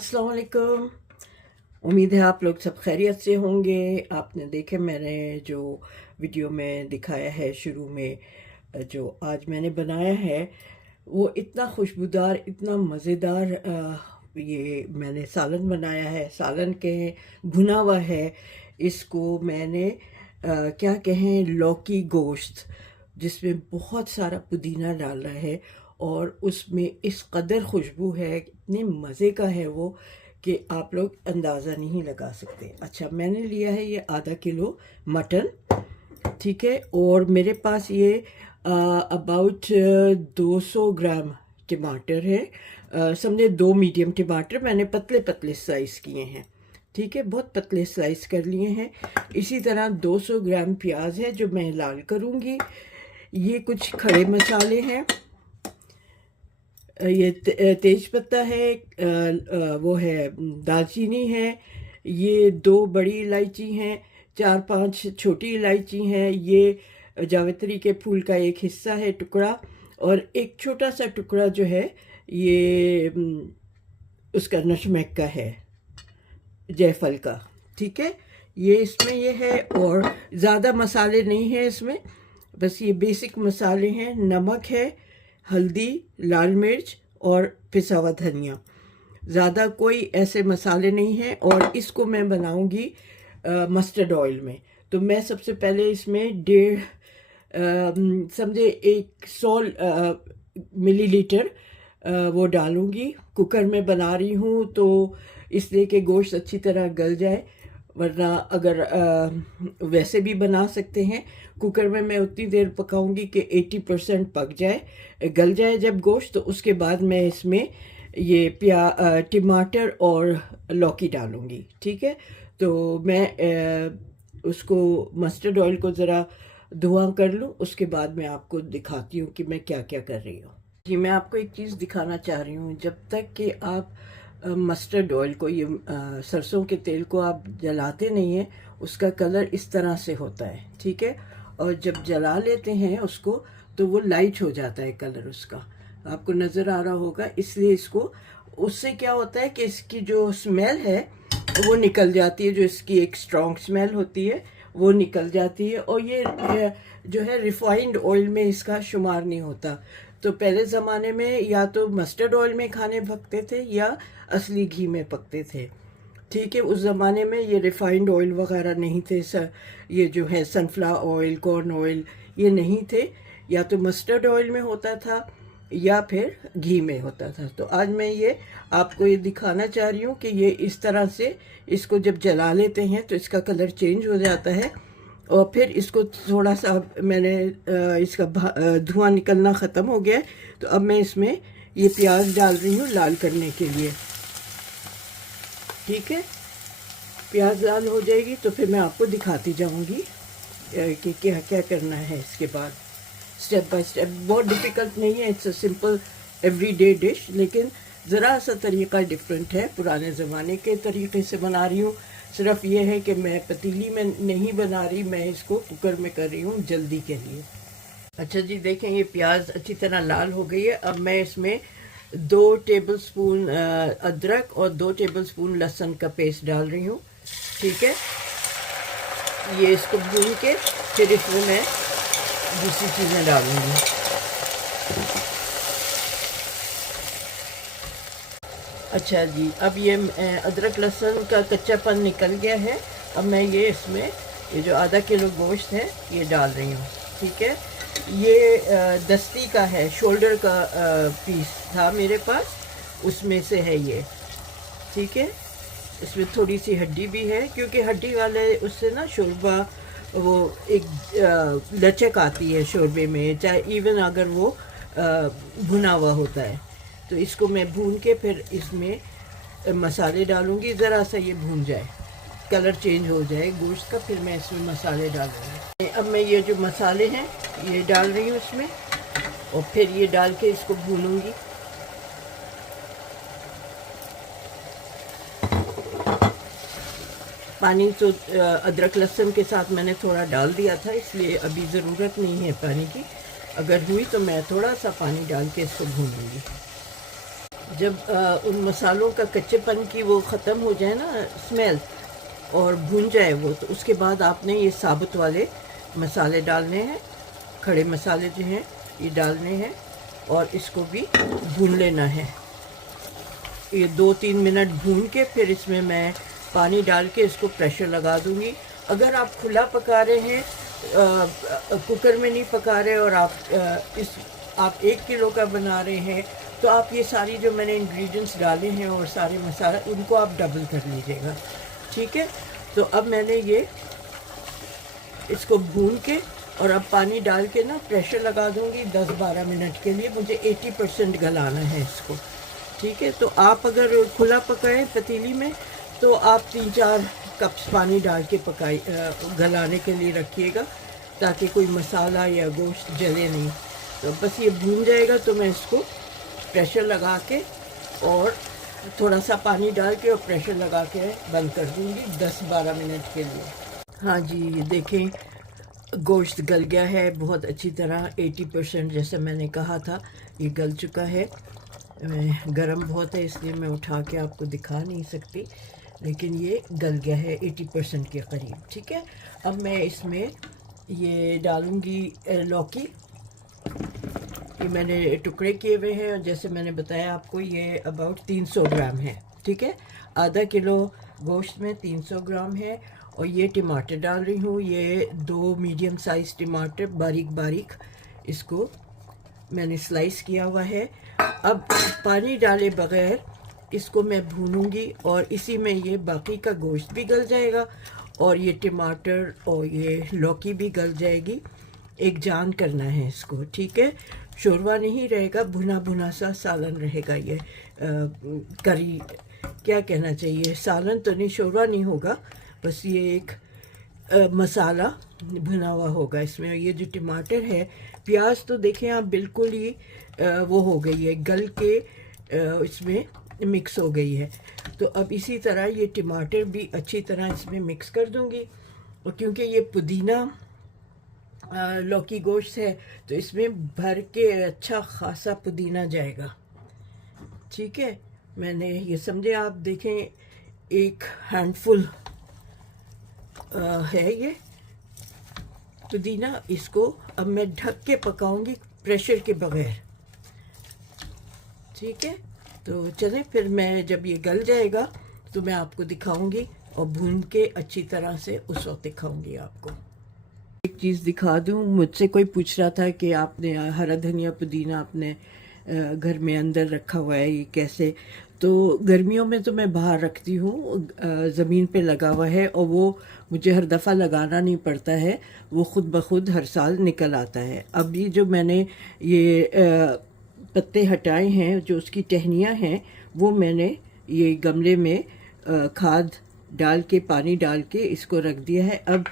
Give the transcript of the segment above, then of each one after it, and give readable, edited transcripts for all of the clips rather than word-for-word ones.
अस्सलाम वालेकुम। उम्मीद है आप लोग सब खैरियत से होंगे। आपने देखे मैंने जो वीडियो में दिखाया है शुरू में, जो आज मैंने बनाया है वो इतना खुशबूदार, इतना मज़ेदार। ये मैंने सालन बनाया है, सालन के भुना हुआ है। इसको मैंने क्या कहें, लौकी गोश्त जिसमें बहुत सारा पुदीना डाला है और उसमें इस कदर खुशबू है, इतने मज़े का है वो कि आप लोग अंदाज़ा नहीं लगा सकते। अच्छा, मैंने लिया है ये आधा किलो मटन, ठीक है। और मेरे पास ये अबाउट 200 ग्राम टमाटर है। समझे 2 मीडियम टमाटर मैंने पतले पतले स्लाइस किए हैं, ठीक है, बहुत पतले स्लाइस कर लिए हैं। इसी तरह 200 ग्राम प्याज है जो मैं लाल करूँगी। ये कुछ खड़े मसाले हैं, ये तेज पत्ता है, वो है दालचीनी है, ये 2 बड़ी इलायची हैं, 4-5 छोटी इलायची हैं, ये जावित्री के फूल का एक हिस्सा है टुकड़ा, और एक छोटा सा टुकड़ा जो है ये उसका नशमेक का है, जायफल का, ठीक है। ये इसमें ये है और ज़्यादा मसाले नहीं हैं इसमें, बस ये बेसिक मसाले हैं। नमक है, हल्दी, लाल मिर्च और पिसा हुआ धनिया। ज़्यादा कोई ऐसे मसाले नहीं हैं। और इसको मैं बनाऊंगी मस्टर्ड ऑयल में। तो मैं सबसे पहले इसमें 1.5 समझे 100 मिलीलीटर वो डालूंगी। कुकर में बना रही हूँ तो इसलिए कि गोश्त अच्छी तरह गल जाए, वरना अगर वैसे भी बना सकते हैं। कुकर में मैं उतनी देर पकाऊंगी कि 80% पक जाए, गल जाए जब गोश्त, तो उसके बाद मैं इसमें ये टमाटर और लौकी डालूंगी, ठीक है। तो मैं उसको मस्टर्ड ऑयल को ज़रा धुआं कर लूँ, उसके बाद मैं आपको दिखाती हूँ कि मैं क्या क्या कर रही हूँ। जी, मैं आपको एक चीज़ दिखाना चाह रही हूँ। जब तक कि आप मस्टर्ड ऑयल को, ये सरसों के तेल को आप जलाते नहीं हैं, उसका कलर इस तरह से होता है, ठीक है। और जब जला लेते हैं उसको तो वो लाइट हो जाता है कलर उसका, आपको नज़र आ रहा होगा। इसलिए इसको, उससे क्या होता है कि इसकी जो स्मेल है वो निकल जाती है, जो इसकी एक स्ट्रॉन्ग स्मेल होती है वो निकल जाती है। और ये जो है रिफाइंड ऑयल में इसका शुमार नहीं होता। तो पहले ज़माने में या तो मस्टर्ड ऑयल में खाने पकते थे या असली घी में पकते थे, ठीक है। उस ज़माने में ये रिफाइंड ऑयल वगैरह नहीं थे, ये जो है सनफ्लावर ऑयल, कॉर्न ऑयल, ये नहीं थे। या तो मस्टर्ड ऑयल में होता था या फिर घी में होता था। तो आज मैं ये आपको ये दिखाना चाह रही हूँ कि ये इस तरह से इसको जब जला लेते हैं तो इसका कलर चेंज हो जाता है। और फिर इसको थोड़ा सा मैंने इसका धुआं निकलना ख़त्म हो गया है, तो अब मैं इसमें ये प्याज डाल रही हूँ लाल करने के लिए, ठीक है। प्याज लाल हो जाएगी तो फिर मैं आपको दिखाती जाऊंगी कि क्या क्या करना है इसके बाद, स्टेप बाय स्टेप। बहुत डिफ़िकल्ट नहीं है, it's a simple everyday dish, लेकिन ज़रा सा तरीक़ा डिफरेंट है। पुराने ज़माने के तरीक़े से बना रही हूँ। सिर्फ ये है कि मैं पतीली में नहीं बना रही, मैं इसको कुकर में कर रही हूँ जल्दी के लिए। अच्छा जी, देखें ये प्याज अच्छी तरह लाल हो गई है। अब मैं इसमें 2 टेबलस्पून अदरक और 2 टेबलस्पून लहसुन का पेस्ट डाल रही हूँ, ठीक है। ये इसको भून के फिर इसमें मैं दूसरी चीज़ें डालूँगी। अच्छा जी, अब ये अदरक लहसुन का कच्चापन निकल गया है। अब मैं ये इसमें ये जो आधा किलो गोश्त है ये डाल रही हूँ, ठीक है। ये दस्ती का है, शोल्डर का पीस था मेरे पास, उसमें से है ये, ठीक है। इसमें थोड़ी सी हड्डी भी है, क्योंकि हड्डी वाले उससे ना शोरबा वो एक लचक आती है शोरबे में, चाहे इवन अगर वो भुना हुआ होता है। तो इसको मैं भून के फिर इसमें मसाले डालूँगी। ज़रा सा ये भून जाए, कलर चेंज हो जाए गोश्त का, फिर मैं इसमें मसाले डालूँगी। अब मैं ये जो मसाले हैं ये डाल रही हूँ इसमें, और फिर ये डाल के इसको भूनूँगी। पानी तो अदरक लहसुन के साथ मैंने थोड़ा डाल दिया था, इसलिए अभी ज़रूरत नहीं है पानी की। अगर हुई तो मैं थोड़ा सा पानी डाल के इसको भून लूँगी। जब उन मसालों का कच्चेपन की वो ख़त्म हो जाए ना स्मेल, और भून जाए वो, तो उसके बाद आपने ये साबुत वाले मसाले डालने हैं, खड़े मसाले जो हैं ये डालने हैं, और इसको भी भून लेना है। ये 2-3 मिनट भून के फिर इसमें मैं पानी डाल के इसको प्रेशर लगा दूंगी। अगर आप खुला पका रहे हैं, कुकर में नहीं पका रहे, और आप 1 किलो का बना रहे हैं, तो आप ये सारी जो मैंने इंग्रेडिएंट्स डाले हैं और सारे मसाला, उनको आप डबल कर लीजिएगा, ठीक है। तो अब मैंने ये इसको भून के और अब पानी डाल के ना प्रेशर लगा दूंगी 10-12 मिनट के लिए। मुझे 80% गलाना है इसको, ठीक है। तो आप अगर खुला पकाएं पतीली में, तो आप 3-4 कप्स पानी डाल के गलाने के लिए रखिएगा, ताकि कोई मसाला या गोश्त जले नहीं। तो बस ये भून जाएगा तो मैं इसको प्रेशर लगा के और थोड़ा सा पानी डाल के और प्रेशर लगा के बंद कर दूंगी 10-12 मिनट के लिए। हाँ जी, ये देखें गोश्त गल गया है बहुत अच्छी तरह, 80% जैसे मैंने कहा था ये गल चुका है। गरम बहुत है इसलिए मैं उठा के आपको दिखा नहीं सकती, लेकिन ये गल गया है 80% के करीब, ठीक है। अब मैं इसमें ये डालूंगी लौकी। ये मैंने टुकड़े किए हुए हैं, और जैसे मैंने बताया आपको ये अबाउट 300 ग्राम है, ठीक है। आधा किलो गोश्त में 300 ग्राम है। और ये टमाटर डाल रही हूँ, ये 2 मीडियम साइज टमाटर बारीक बारीक इसको मैंने स्लाइस किया हुआ है। अब पानी डाले बगैर इसको मैं भूनूंगी, और इसी में ये बाकी का गोश्त भी गल जाएगा और ये टमाटर और ये लौकी भी गल जाएगी। एक जान करना है इसको, ठीक है। शोरवा नहीं रहेगा, भुना भुना सा सालन रहेगा। ये करी क्या कहना चाहिए, सालन तो नहीं, शोरवा नहीं होगा, बस ये एक मसाला भुना हुआ होगा इसमें। ये जो टमाटर है, प्याज तो देखें आप बिल्कुल ही वो हो गई है, गल के इसमें मिक्स हो गई है। तो अब इसी तरह ये टमाटर भी अच्छी तरह इसमें मिक्स कर दूंगी, और क्योंकि ये पुदीना लौकी गोश्त है तो इसमें भर के अच्छा खासा पुदीना जाएगा, ठीक है। मैंने ये समझे आप देखें 1 हैंडफुल है ये पुदीना। इसको अब मैं ढक के पकाऊंगी प्रेशर के बगैर, ठीक है। तो चलें फिर मैं जब ये गल जाएगा तो मैं आपको दिखाऊंगी, और भून के अच्छी तरह से उस वक्त दिखाऊंगी आपको। एक चीज़ दिखा दूं, मुझसे कोई पूछ रहा था कि आपने हरा धनिया पुदीना अपने घर में अंदर रखा हुआ है, ये कैसे। तो गर्मियों में तो मैं बाहर रखती हूँ, ज़मीन पे लगा हुआ है, और वो मुझे हर दफ़ा लगाना नहीं पड़ता है, वो ख़ुद ब खुद हर साल निकल आता है। अभी जो मैंने ये पत्ते हटाए हैं, जो उसकी टहनियाँ हैं, वो मैंने ये गमले में खाद डाल के पानी डाल के इसको रख दिया है। अब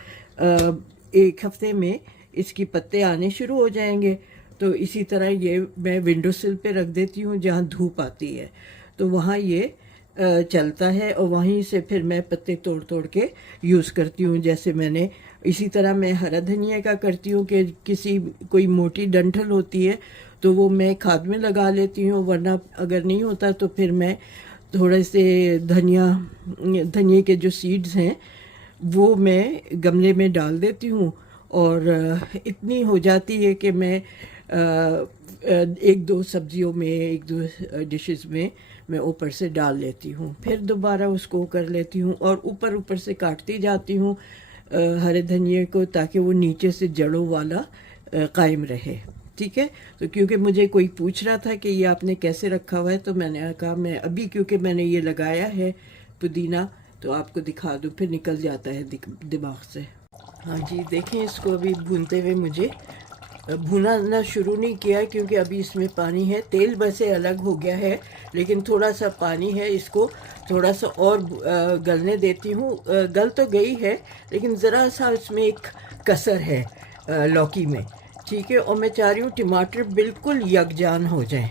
1 हफ्ते में इसकी पत्ते आने शुरू हो जाएंगे। तो इसी तरह ये मैं विंडो सिल पे रख देती हूँ जहाँ धूप आती है, तो वहाँ ये चलता है, और वहीं से फिर मैं पत्ते तोड़ तोड़ के यूज़ करती हूँ। जैसे मैंने इसी तरह मैं हरा धनिया का करती हूँ कि कोई मोटी डंठल होती है तो वो मैं खाद में लगा लेती हूँ, वरना अगर नहीं होता तो फिर मैं थोड़े से धनिए के जो सीड्स हैं वो मैं गमले में डाल देती हूँ, और इतनी हो जाती है कि मैं 1-2 सब्जियों में, 1-2 डिशेस में मैं ऊपर से डाल लेती हूँ, फिर दोबारा उसको कर लेती हूँ, और ऊपर से काटती जाती हूँ हरे धनिए को, ताकि वो नीचे से जड़ों वाला कायम रहे, ठीक है। तो क्योंकि मुझे कोई पूछ रहा था कि ये आपने कैसे रखा हुआ है, तो मैंने कहा मैं अभी, क्योंकि मैंने ये लगाया है पुदीना, तो आपको दिखा दूँ, फिर निकल जाता है दिमाग से। हाँ जी, देखें इसको अभी भूनते हुए मुझे भुना शुरू नहीं किया, क्योंकि अभी इसमें पानी है, तेल वैसे अलग हो गया है लेकिन थोड़ा सा पानी है, इसको थोड़ा सा और गलने देती हूँ। गल तो गई है लेकिन ज़रा सा इसमें एक कसर है लौकी में, ठीक है। और मैं चाह रही हूँ टमाटर बिल्कुल यकजान हो जाए।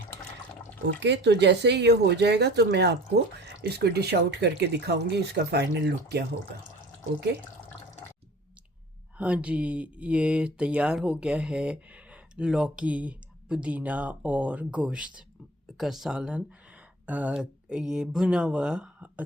ओके, तो जैसे ही ये हो जाएगा तो मैं आपको इसको डिश आउट करके दिखाऊंगी, इसका फाइनल लुक क्या होगा। ओके, हाँ जी, ये तैयार हो गया है लौकी, पुदीना और गोश्त का सालन। ये भुना हुआ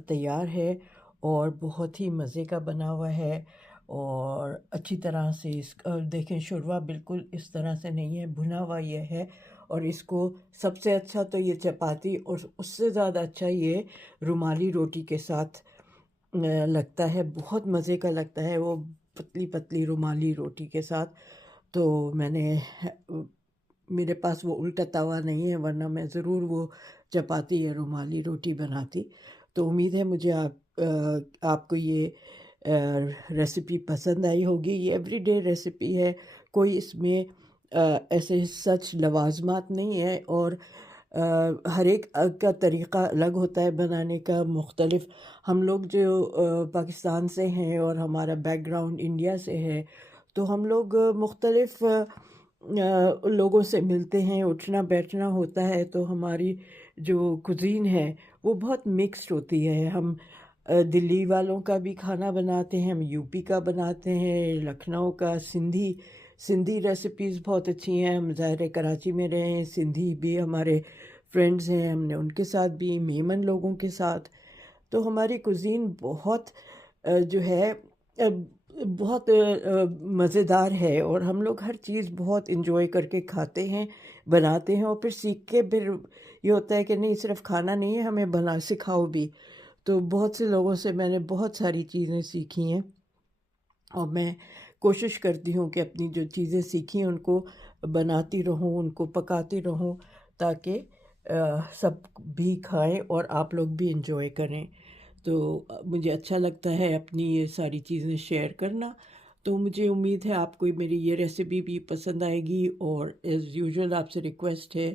तैयार है और बहुत ही मज़े का बना हुआ है। और अच्छी तरह से देखें, शुरवा बिल्कुल इस तरह से नहीं है, भुना हुआ ये है। और इसको सबसे अच्छा तो ये चपाती और उससे ज़्यादा अच्छा ये रुमाली रोटी के साथ लगता है। बहुत मज़े का लगता है वो पतली पतली रुमाली रोटी के साथ। तो मेरे पास वो उल्टा तवा नहीं है, वरना मैं ज़रूर वो चपाती या रुमाली रोटी बनाती। तो उम्मीद है मुझे आपको ये रेसिपी पसंद आई होगी। ये एवरीडे रेसिपी है, कोई इसमें ऐसे सच लवाज़मात नहीं है। और हर एक का तरीक़ा अलग होता है बनाने का, मुख्तलिफ। हम लोग जो पाकिस्तान से हैं और हमारा बैकग्राउंड इंडिया से है, तो हम लोग मुख्तलिफ लोगों से मिलते हैं, उठना बैठना होता है। तो हमारी जो कुज़ीन है वो बहुत मिक्स्ड होती है। हम दिल्ली वालों का भी खाना बनाते हैं, हम यूपी का बनाते हैं, लखनऊ का, सिंधी रेसिपीज़ बहुत अच्छी हैं। हम ज़ाहिर है कराची में रहे हैं, सिंधी भी हमारे फ्रेंड्स हैं, हमने उनके साथ भी, मेमन लोगों के साथ। तो हमारी कुज़ीन बहुत जो है बहुत मज़ेदार है। और हम लोग हर चीज़ बहुत इन्जॉय करके खाते हैं, बनाते हैं। और फिर सीख के फिर ये होता है कि नहीं, सिर्फ खाना नहीं है, हमें बना सिखाओ भी। तो बहुत से लोगों से मैंने बहुत सारी चीज़ें सीखी हैं। और मैं कोशिश करती हूँ कि अपनी जो चीज़ें सीखी हैं उनको बनाती रहूँ, उनको पकाती रहूँ, ताकि सब भी खाएं और आप लोग भी इंजॉय करें। तो मुझे अच्छा लगता है अपनी ये सारी चीज़ें शेयर करना। तो मुझे उम्मीद है आपको मेरी ये रेसिपी भी पसंद आएगी। और एज़ यूजुअल आपसे रिक्वेस्ट है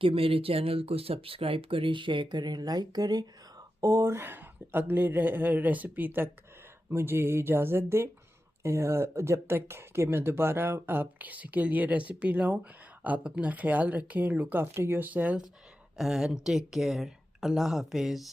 कि मेरे चैनल को सब्सक्राइब करें, शेयर करें, लाइक करें। और अगले रेसिपी तक मुझे इजाज़त दें। जब तक कि मैं दोबारा आप किसी के लिए रेसिपी लाऊं, आप अपना ख्याल रखें। Look after yourself and take care. अल्लाह हाफिज़।